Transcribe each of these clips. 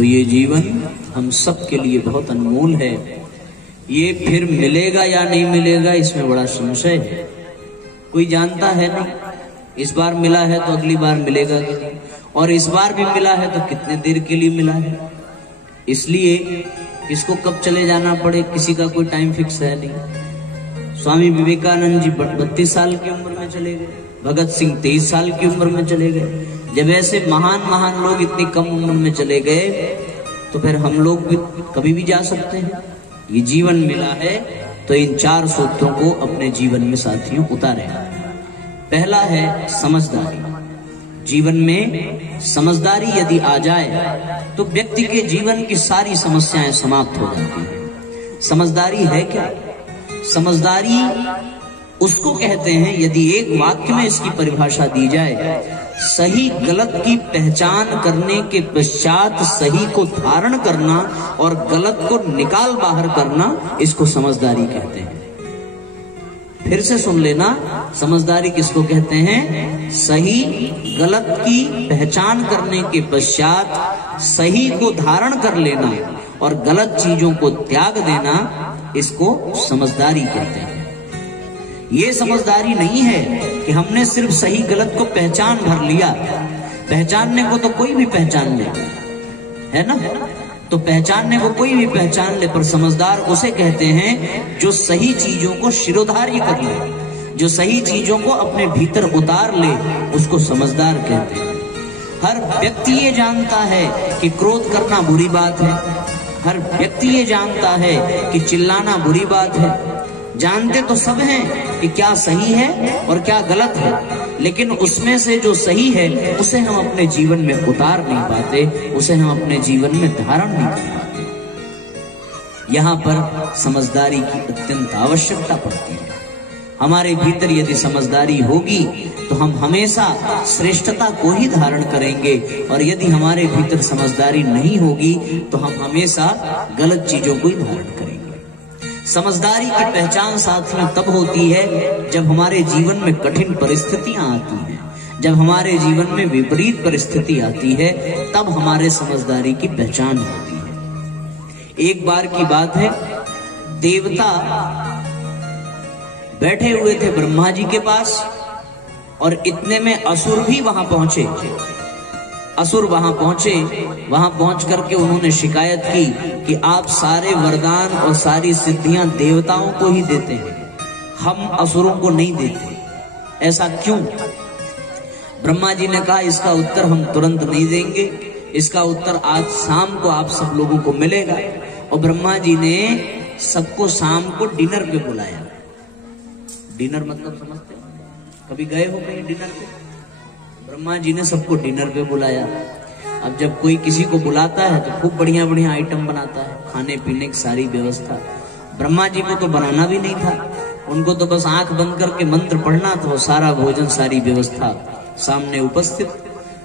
तो ये जीवन हम सब के लिए बहुत अनमोल है। ये फिर मिलेगा या नहीं मिलेगा, इसमें बड़ा संशय है। कोई जानता है नहीं, इस बार मिला है तो अगली बार मिलेगा कि नहीं, और इस बार भी मिला है तो कितने देर के लिए मिला है। इसलिए किसको कब चले जाना पड़े, किसी का कोई टाइम फिक्स है नहीं। स्वामी विवेकानंद जी 32 साल की उम्र में चले गए, भगत सिंह 23 साल की उम्र में चले गए। जब ऐसे महान महान लोग इतनी कम उम्र में चले गए तो फिर हम लोग भी कभी भी जा सकते हैं। ये जीवन मिला है तो इन 4 सूत्रों को अपने जीवन में साथियों उतारें। पहला है समझदारी। जीवन में समझदारी यदि आ जाए तो व्यक्ति के जीवन की सारी समस्याएं समाप्त हो जाती हैं। समझदारी है क्या? समझदारी उसको कहते हैं, यदि एक वाक्य में इसकी परिभाषा दी जाए, सही गलत की पहचान करने के पश्चात सही को धारण करना और गलत को निकाल बाहर करना, इसको समझदारी कहते हैं। फिर से सुन लेना, समझदारी किसको कहते हैं? सही गलत की पहचान करने के पश्चात सही को धारण कर लेना और गलत चीजों को त्याग देना, इसको समझदारी कहते हैं। ये समझदारी नहीं है कि हमने सिर्फ सही गलत को पहचान भर लिया। पहचानने को तो कोई भी पहचान ले, है ना? तो पहचानने को कोई भी पहचान ले, पर समझदार उसे कहते हैं जो सही चीजों को शिरोधार्य कर ले, जो सही चीजों को अपने भीतर उतार ले, उसको समझदार कहते हैं। हर व्यक्ति ये जानता है कि क्रोध करना बुरी बात है। हर व्यक्ति ये जानता है कि चिल्लाना बुरी बात है। जानते तो सब हैं कि क्या सही है और क्या गलत है, लेकिन उसमें से जो सही है उसे हम अपने जीवन में उतार नहीं पाते, उसे हम अपने जीवन में धारण नहीं कर पाते। यहाँ पर समझदारी की अत्यंत आवश्यकता पड़ती है। हमारे भीतर यदि समझदारी होगी तो हम हमेशा श्रेष्ठता को ही धारण करेंगे, और यदि हमारे भीतर समझदारी नहीं होगी तो हम हमेशा गलत चीजों को ही धारण करेंगे। समझदारी की पहचान साथियों तब होती है जब हमारे जीवन में कठिन परिस्थितियां आती हैं, जब हमारे जीवन में विपरीत परिस्थिति आती है, तब हमारे समझदारी की पहचान होती है। एक बार की बात है, देवता बैठे हुए थे ब्रह्मा जी के पास, और इतने में असुर भी वहां पहुंचे। असुर वहां पहुंचे, वहां पहुंच करके उन्होंने शिकायत की कि आप सारे वरदान और सारी सिद्धियां देवताओं को ही देते हैं, हम असुरों को नहीं देते, ऐसा क्यों? ब्रह्मा जी ने कहा, इसका उत्तर हम तुरंत नहीं देंगे, इसका उत्तर आज शाम को आप सब लोगों को मिलेगा। और ब्रह्मा जी ने सबको शाम को डिनर पे बुलाया। डिनर मतलब समझते हो? कभी गए हो कहीं डिनर पे? ब्रह्मा जी ने सबको डिनर पे बुलाया। अब जब कोई किसी को बुलाता है तो खूब बढ़िया बढ़िया आइटम बनाता है, खाने पीने की सारी व्यवस्था। ब्रह्मा जी को तो बनाना भी नहीं था, उनको तो बस आंख बंद करके मंत्र पढ़ना था, सारा भोजन सारी व्यवस्था सामने उपस्थित।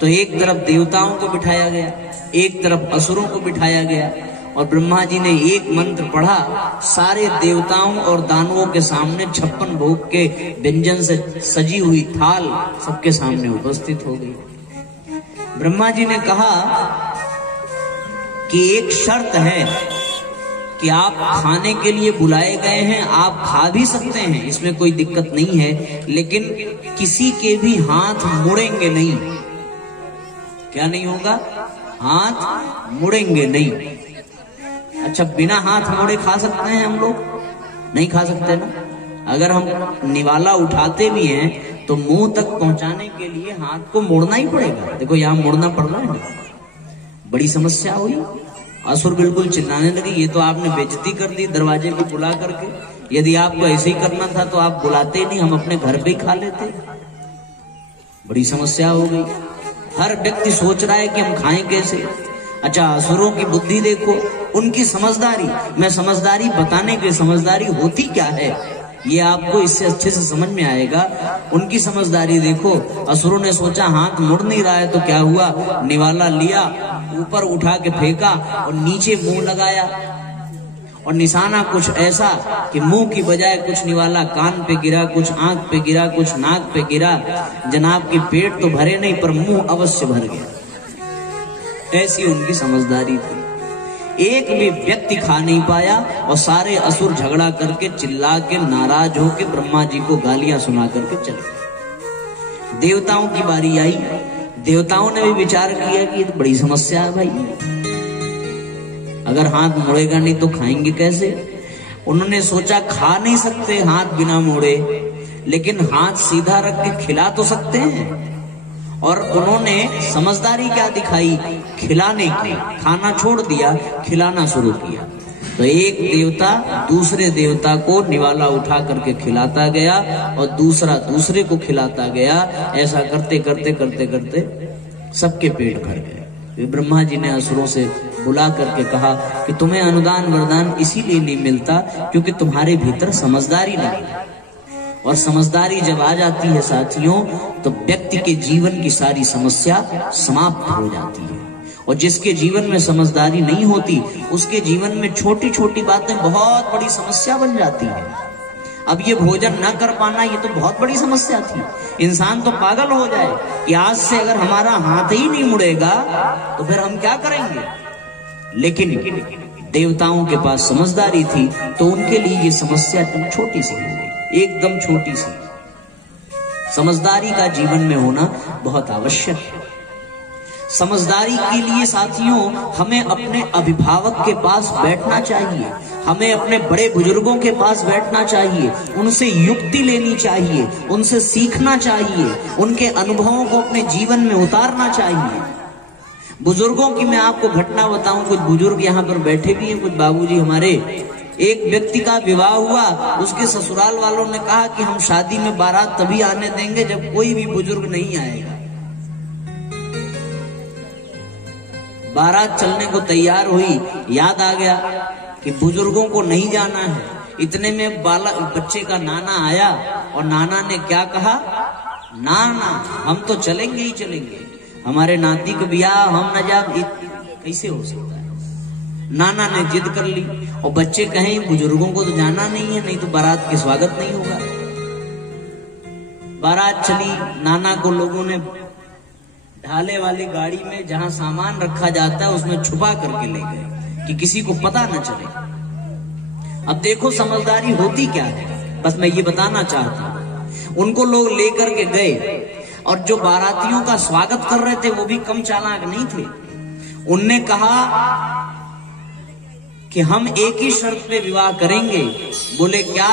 तो एक तरफ देवताओं को बिठाया गया, एक तरफ असुरों को बिठाया गया, और ब्रह्मा जी ने एक मंत्र पढ़ा, सारे देवताओं और दानवों के सामने 56 भोग के व्यंजन से सजी हुई थाल सबके सामने उपस्थित हो गई। ब्रह्मा जी ने कहा कि एक शर्त है कि आप खाने के लिए बुलाए गए हैं, आप खा भी सकते हैं, इसमें कोई दिक्कत नहीं है, लेकिन किसी के भी हाथ मुड़ेंगे नहीं। क्या नहीं होगा? हाथ मुड़ेंगे नहीं। अच्छा, बिना हाथ मोड़े खा सकते हैं हम लोग? नहीं खा सकते ना। अगर हम निवाला उठाते भी हैं तो मुंह तक पहुंचाने के लिए हाथ को मोड़ना ही पड़ेगा। देखो यहाँ मोड़ना पड़ रहा है, बड़ी समस्या हुई। असुर बिल्कुल चिल्लाने लगे, ये तो आपने बेइज्जती कर दी दरवाजे पे बुला करके, यदि आपको ऐसे ही करना था तो आप बुलाते ही नहीं, हम अपने घर पे ही खा लेते। बड़ी समस्या हो गई। हर व्यक्ति सोच रहा है कि हम खाएं कैसे। अच्छा, असुरों की बुद्धि देखो, उनकी समझदारी। मैं समझदारी बताने के, समझदारी होती क्या है ये आपको इससे अच्छे से समझ में आएगा। उनकी समझदारी देखो। असुरों ने सोचा हाथ मुड़ नहीं रहा है तो क्या हुआ, निवाला लिया, ऊपर उठा के फेंका और नीचे मुंह लगाया, और निशाना कुछ ऐसा कि मुंह की बजाय कुछ निवाला कान पे गिरा, कुछ आंख पे गिरा, कुछ नाक पे गिरा। जनाब की पेट तो भरे नहीं पर मुंह अवश्य भर गया। ऐसी उनकी समझदारी थी। एक भी व्यक्ति खा नहीं पाया और सारे असुर झगड़ा करके चिल्ला के नाराज होके ब्रह्मा जी को गालियां सुना करके चले। देवताओं की बारी आई। देवताओं ने भी विचार किया कि ये तो बड़ी समस्या है भाई, अगर हाथ मुड़ेगा नहीं तो खाएंगे कैसे। उन्होंने सोचा खा नहीं सकते हाथ बिना मोड़े, लेकिन हाथ सीधा रख के खिला तो सकते हैं। और उन्होंने समझदारी क्या दिखाई, खिलाने की। खाना छोड़ दिया, खिलाना शुरू किया। तो एक देवता दूसरे देवता को निवाला उठा करके खिलाता गया और दूसरा दूसरे को खिलाता गया। ऐसा करते करते करते करते सबके पेट भर गए। ब्रह्मा जी ने असुरों से बुला करके कहा कि तुम्हें अनुदान वरदान इसीलिए नहीं मिलता क्योंकि तुम्हारे भीतर समझदारी नहीं है। और समझदारी जब आ जाती है साथियों, तो व्यक्ति के जीवन की सारी समस्या समाप्त हो जाती है। और जिसके जीवन में समझदारी नहीं होती, उसके जीवन में छोटी छोटी बातें बहुत बड़ी समस्या बन जाती है। अब ये भोजन न कर पाना, ये तो बहुत बड़ी समस्या थी। इंसान तो पागल हो जाए कि आज से अगर हमारा हाथ ही नहीं मुड़ेगा तो फिर हम क्या करेंगे। लेकिन देवताओं के पास समझदारी थी, तो उनके लिए ये समस्या एकदम छोटी सी हो गई, एकदम छोटी सी। समझदारी का जीवन में होना बहुत आवश्यक है। समझदारी के लिए साथियों हमें अपने अभिभावक के पास बैठना चाहिए, हमें अपने बड़े बुजुर्गों के पास बैठना चाहिए, उनसे युक्ति लेनी चाहिए, उनसे सीखना चाहिए, उनके अनुभवों को अपने जीवन में उतारना चाहिए। बुजुर्गों की मैं आपको घटना बताऊं, कुछ बुजुर्ग यहाँ पर बैठे भी हैं, कुछ बाबूजी हमारे। एक व्यक्ति का विवाह हुआ, उसके ससुराल वालों ने कहा कि हम शादी में बारात तभी आने देंगे जब कोई भी बुजुर्ग नहीं आएगा। बारात चलने को तैयार हुई, याद आ गया कि बुजुर्गों को नहीं जाना है। इतने में बच्चे का नाना आया और नाना ने क्या कहा, नाना हम तो चलेंगे ही चलेंगे, हमारे नाती का ब्याह हम न जाए, कैसे हो सकता है। नाना ने जिद कर ली और बच्चे कहें बुजुर्गों को तो जाना नहीं है, नहीं तो बारात के स्वागत नहीं होगा। बारात चली, नाना को लोगों ने ढाले वाली गाड़ी में जहां सामान रखा जाता है उसमें छुपा करके ले गए कि किसी को पता न चले। अब देखो समझदारी होती क्या है, बस मैं ये बताना चाहता हूं। उनको लोग लेकर के गए और जो बारातियों का स्वागत कर रहे थे वो भी कम चालाक नहीं थे। उनने कहा कि हम एक ही शर्त पे विवाह करेंगे। बोले क्या?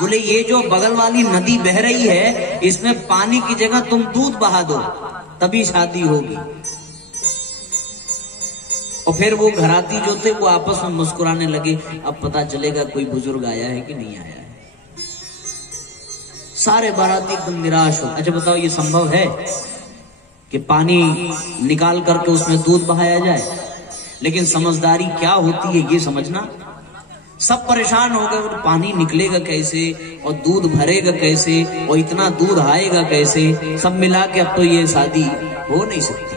बोले ये जो बगल वाली नदी बह रही है इसमें पानी की जगह तुम दूध बहा दो, तभी शादी होगी। और फिर वो घराती जो थे वो आपस में मुस्कुराने लगे, अब पता चलेगा कोई बुजुर्ग आया है कि नहीं आया है। सारे बाराती एकदम निराश हो। अच्छा बताओ ये संभव है कि पानी निकाल करके उसमें दूध बहाया जाए? लेकिन समझदारी क्या होती है ये समझना। सब परेशान हो गए, तो पानी निकलेगा कैसे और दूध भरेगा कैसे और इतना दूध आएगा कैसे, सब मिला के अब तो ये शादी हो नहीं सकती।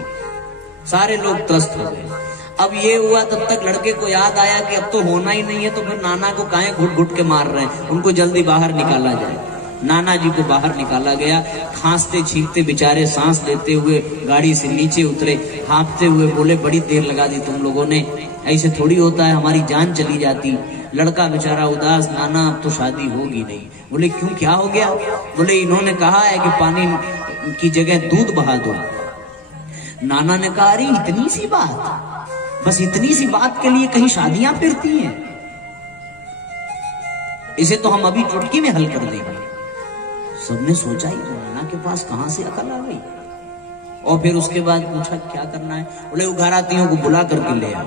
सारे लोग त्रस्त हो गए। अब ये हुआ, तब तक लड़के को याद आया कि अब तो होना ही नहीं है, तो फिर नाना को काहे घुट घुट के मार रहे हैं, उनको जल्दी बाहर निकाला जाए। नाना जी को बाहर निकाला गया, खांसते छींकते बेचारे सांस लेते हुए गाड़ी से नीचे उतरे, हाँफते हुए बोले बड़ी देर लगा दी तुम लोगों ने, ऐसे थोड़ी होता है, हमारी जान चली जाती। लड़का बेचारा उदास, नाना अब तो शादी होगी नहीं। बोले क्यों, क्या हो गया? बोले इन्होंने कहा है कि पानी की जगह दूध बहा दो। नाना ने कहा अरे इतनी सी बात, बस इतनी सी बात के लिए कहीं शादियां फिरती हैं, इसे तो हम अभी चुटकी में हल कर देंगे। सबने सोचा ही नाना के पास कहां से अकल आ गई। और फिर उसके बाद पूछा क्या करना है? बोले वो घरातियों को बुला करके ले आओ।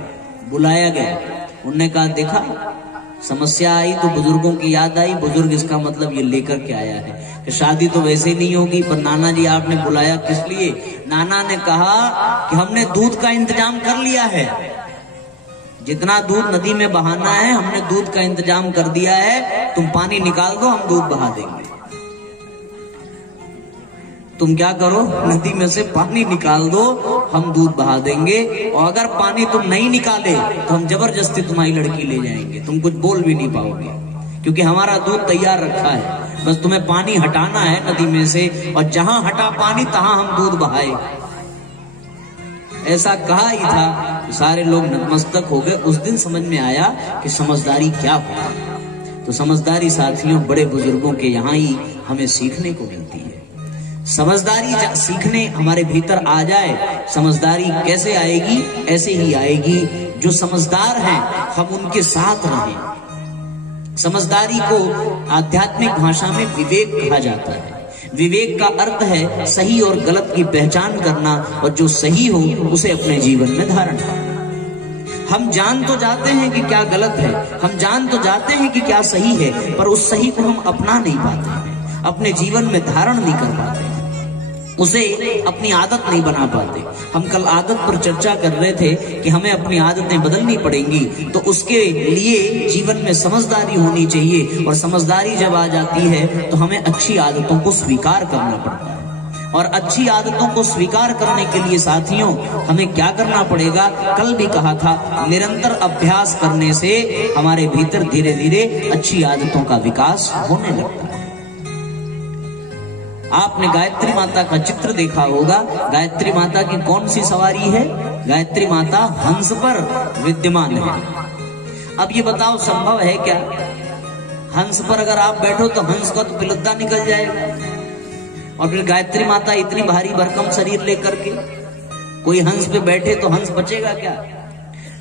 बुलाया गया, उनने कहा देखा समस्या आई तो बुजुर्गों की याद आई, बुजुर्ग इसका मतलब ये लेकर के आया है कि शादी तो वैसे ही नहीं होगी, पर नाना जी आपने बुलाया किस लिए? नाना ने कहा कि हमने दूध का इंतजाम कर लिया है, जितना दूध नदी में बहाना है हमने दूध का इंतजाम कर दिया है, तुम पानी निकाल दो हम दूध बहा देंगे। तुम क्या करो, नदी में से पानी निकाल दो, हम दूध बहा देंगे, और अगर पानी तुम नहीं निकाले तो हम जबरदस्ती तुम्हारी लड़की ले जाएंगे, तुम कुछ बोल भी नहीं पाओगे, क्योंकि हमारा दूध तैयार रखा है, बस तुम्हें पानी हटाना है नदी में से, और जहां हटा पानी तहां हम दूध बहाए। ऐसा कहा ही था कि सारे लोग नतमस्तक हो गए। उस दिन समझ में आया कि समझदारी क्या होती है। तो समझदारी साथियों बड़े बुजुर्गों के यहाँ ही हमें सीखने को मिलती है। समझदारी सीखने हमारे भीतर आ जाए। समझदारी कैसे आएगी? ऐसे ही आएगी जो समझदार हैं हम उनके साथ रहें। समझदारी को आध्यात्मिक भाषा में विवेक कहा जाता है। विवेक का अर्थ है सही और गलत की पहचान करना, और जो सही हो उसे अपने जीवन में धारण करना। हम जान तो जाते हैं कि क्या गलत है, हम जान तो जाते हैं कि क्या सही है, पर उस सही को हम अपना नहीं पाते हैं, अपने जीवन में धारण नहीं कर पाते, उसे अपनी आदत नहीं बना पाते। हम कल आदत पर चर्चा कर रहे थे कि हमें अपनी आदतें बदलनी पड़ेंगी, तो उसके लिए जीवन में समझदारी होनी चाहिए। और समझदारी जब आ जाती है तो हमें अच्छी आदतों को स्वीकार करना पड़ता है। और अच्छी आदतों को स्वीकार करने के लिए साथियों हमें क्या करना पड़ेगा? कल भी कहा था, निरंतर अभ्यास करने से हमारे भीतर धीरे धीरे अच्छी आदतों का विकास होने लगता है। आपने गायत्री माता का चित्र देखा होगा। गायत्री माता की कौन सी सवारी है? गायत्री माता हंस पर विद्यमान है। अब ये बताओ, संभव है क्या? हंस पर अगर आप बैठो तो हंस का तो पिलुद्दा निकल जाएगा। और फिर गायत्री माता इतनी भारी भरकम शरीर लेकर के कोई हंस पे बैठे तो हंस बचेगा क्या?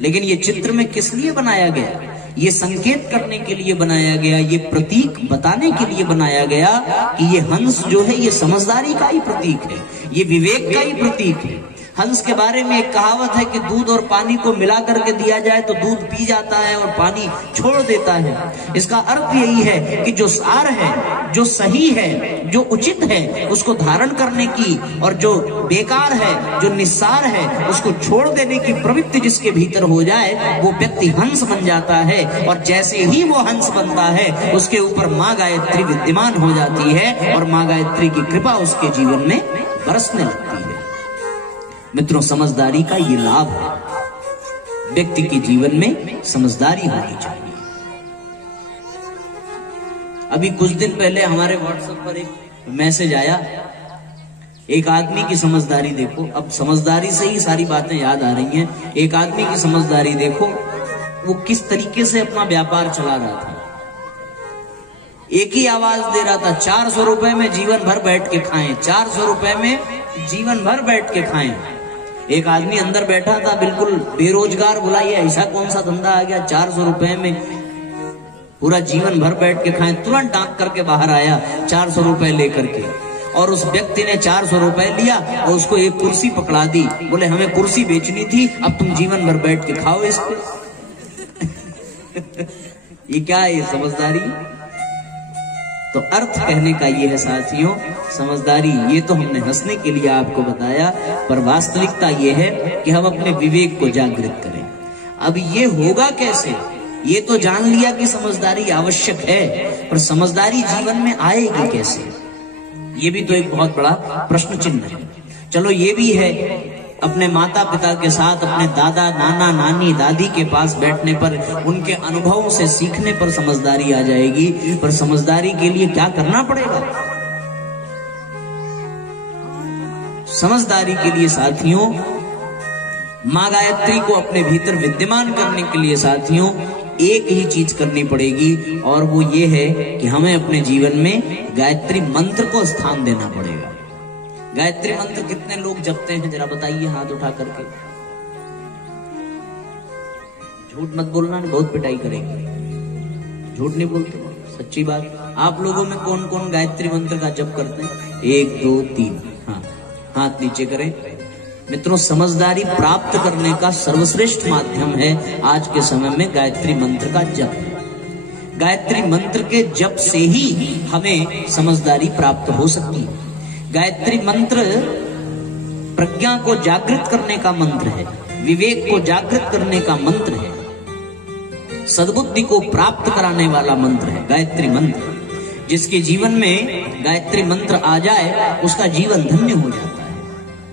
लेकिन ये चित्र में किस लिए बनाया गया? ये संकेत करने के लिए बनाया गया, ये प्रतीक बताने के लिए बनाया गया कि ये हंस जो है ये समझदारी का ही प्रतीक है, ये विवेक का ही प्रतीक है। हंस के बारे में एक कहावत है कि दूध और पानी को मिला करके दिया जाए तो दूध पी जाता है और पानी छोड़ देता है। इसका अर्थ यही है कि जो सार है, जो सही है, जो उचित है, उसको धारण करने की, और जो बेकार है, जो निस्सार है, उसको छोड़ देने की प्रवृत्ति जिसके भीतर हो जाए वो व्यक्ति हंस बन जाता है। और जैसे ही वो हंस बनता है उसके ऊपर माँ गायत्री विद्यमान हो जाती है और माँ गायत्री की कृपा उसके जीवन में बरसने लगती है। मित्रों, समझदारी का ये लाभ है। व्यक्ति के जीवन में समझदारी होनी चाहिए। अभी कुछ दिन पहले हमारे व्हाट्सएप पर एक मैसेज आया, एक आदमी की समझदारी देखो। अब समझदारी से ही सारी बातें याद आ रही हैं। एक आदमी की समझदारी देखो, वो किस तरीके से अपना व्यापार चला रहा था। एक ही आवाज दे रहा था, 400 रुपए में जीवन भर बैठ के खाएं, 400 रुपए में जीवन भर बैठ के खाएं। एक आदमी अंदर बैठा था बिल्कुल बेरोजगार, बोला ये ऐसा कौन सा धंधा आ गया, 400 रुपए में पूरा जीवन भर बैठ के खाएं। तुरंत डांक करके बाहर आया 400 रुपए लेकर के, और उस व्यक्ति ने 400 रुपए लिया और उसको एक कुर्सी पकड़ा दी। बोले हमें कुर्सी बेचनी थी, अब तुम जीवन भर बैठ के खाओ इस पे। ये क्या है? ये समझदारी? तो अर्थ कहने का ये है साथियों, समझदारी। ये तो हमने हंसने के लिए आपको बताया, पर वास्तविकता ये है कि हम अपने विवेक को जागृत करें। अब ये होगा कैसे? ये तो जान लिया कि समझदारी आवश्यक है, पर समझदारी जीवन में आएगी कैसे? ये भी तो एक बहुत बड़ा प्रश्न चिन्ह है। चलो ये भी है, अपने माता पिता के साथ, अपने दादा नाना नानी दादी के पास बैठने पर, उनके अनुभवों से सीखने पर समझदारी आ जाएगी। पर समझदारी के लिए क्या करना पड़ेगा? समझदारी के लिए साथियों, माँ गायत्री को अपने भीतर विद्यमान करने के लिए साथियों एक ही चीज करनी पड़ेगी, और वो ये है कि हमें अपने जीवन में गायत्री मंत्र को स्थान देना पड़ेगा। गायत्री मंत्र कितने लोग जपते हैं जरा बताइए हाथ उठा करके। झूठ मत बोलना, बहुत पिटाई करेंगे। झूठ नहीं बोलते, सच्ची बात। आप लोगों में कौन कौन गायत्री मंत्र का जप करते हैं? 1 2 3, हाँ, हाथ नीचे करें। मित्रों, समझदारी प्राप्त करने का सर्वश्रेष्ठ माध्यम है आज के समय में गायत्री मंत्र का जप। गायत्री मंत्र के जप से ही हमें समझदारी प्राप्त हो सकती है। गायत्री मंत्र प्रज्ञा को जागृत करने का मंत्र है, विवेक को जागृत करने का मंत्र है, सद्बुद्धि को प्राप्त कराने वाला मंत्र है गायत्री मंत्र। जिसके जीवन में गायत्री मंत्र आ जाए उसका जीवन धन्य हो जाता है।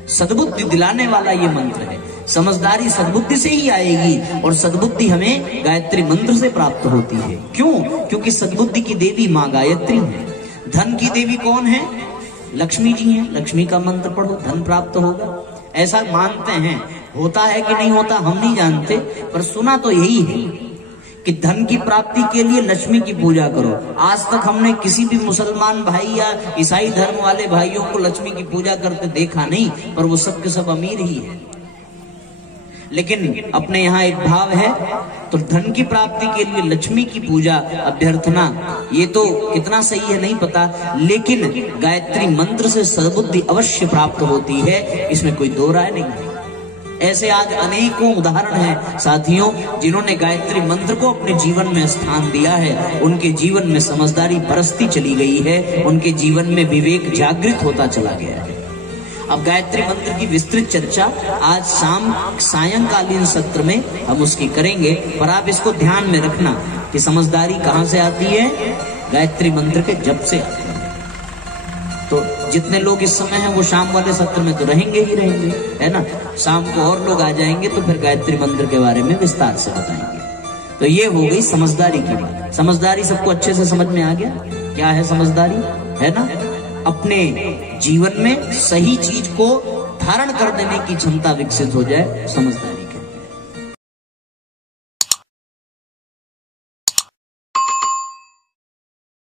सद्बुद्धि दिलाने वाला ये मंत्र है। समझदारी सद्बुद्धि से ही आएगी, और सद्बुद्धि हमें गायत्री मंत्र से प्राप्त होती है। क्यों? क्योंकि सद्बुद्धि की देवी माँ गायत्री है। धन की देवी कौन है? लक्ष्मी जी हैं। लक्ष्मी का मंत्र पढ़ो, धन प्राप्त होगा, ऐसा मानते हैं। होता है कि नहीं होता हम नहीं जानते, पर सुना तो यही है कि धन की प्राप्ति के लिए लक्ष्मी की पूजा करो। आज तक हमने किसी भी मुसलमान भाई या ईसाई धर्म वाले भाइयों को लक्ष्मी की पूजा करते देखा नहीं, पर वो सब के सब अमीर ही है। लेकिन अपने यहाँ एक भाव है, तो धन की प्राप्ति के लिए लक्ष्मी की पूजा अभ्यर्थना, ये तो कितना सही है नहीं पता, लेकिन गायत्री मंत्र से सद्बुद्धि अवश्य प्राप्त होती है, इसमें कोई दो राय नहीं है। ऐसे आज अनेकों उदाहरण हैं साथियों, जिन्होंने गायत्री मंत्र को अपने जीवन में स्थान दिया है, उनके जीवन में समझदारी बरसती चली गई है, उनके जीवन में विवेक जागृत होता चला गया है। अब गायत्री मंत्र की विस्तृत चर्चा आज सायंकालीन सत्र में हम उसकी करेंगे, पर आप इसको ध्यान में रखना कि समझदारी कहां से आती है, गायत्री मंत्र के जप से आती है। तो जितने लोग इस समय हैं वो शाम वाले सत्र में तो रहेंगे ही रहेंगे, है ना। शाम को और लोग आ जाएंगे तो फिर गायत्री मंत्र के बारे में विस्तार से बताएंगे। तो ये हो गई समझदारी की बात। समझदारी सबको अच्छे से समझ में आ गया, क्या है समझदारी, है ना। अपने जीवन में सही चीज को धारण कर देने की क्षमता विकसित हो जाए, समझदारी।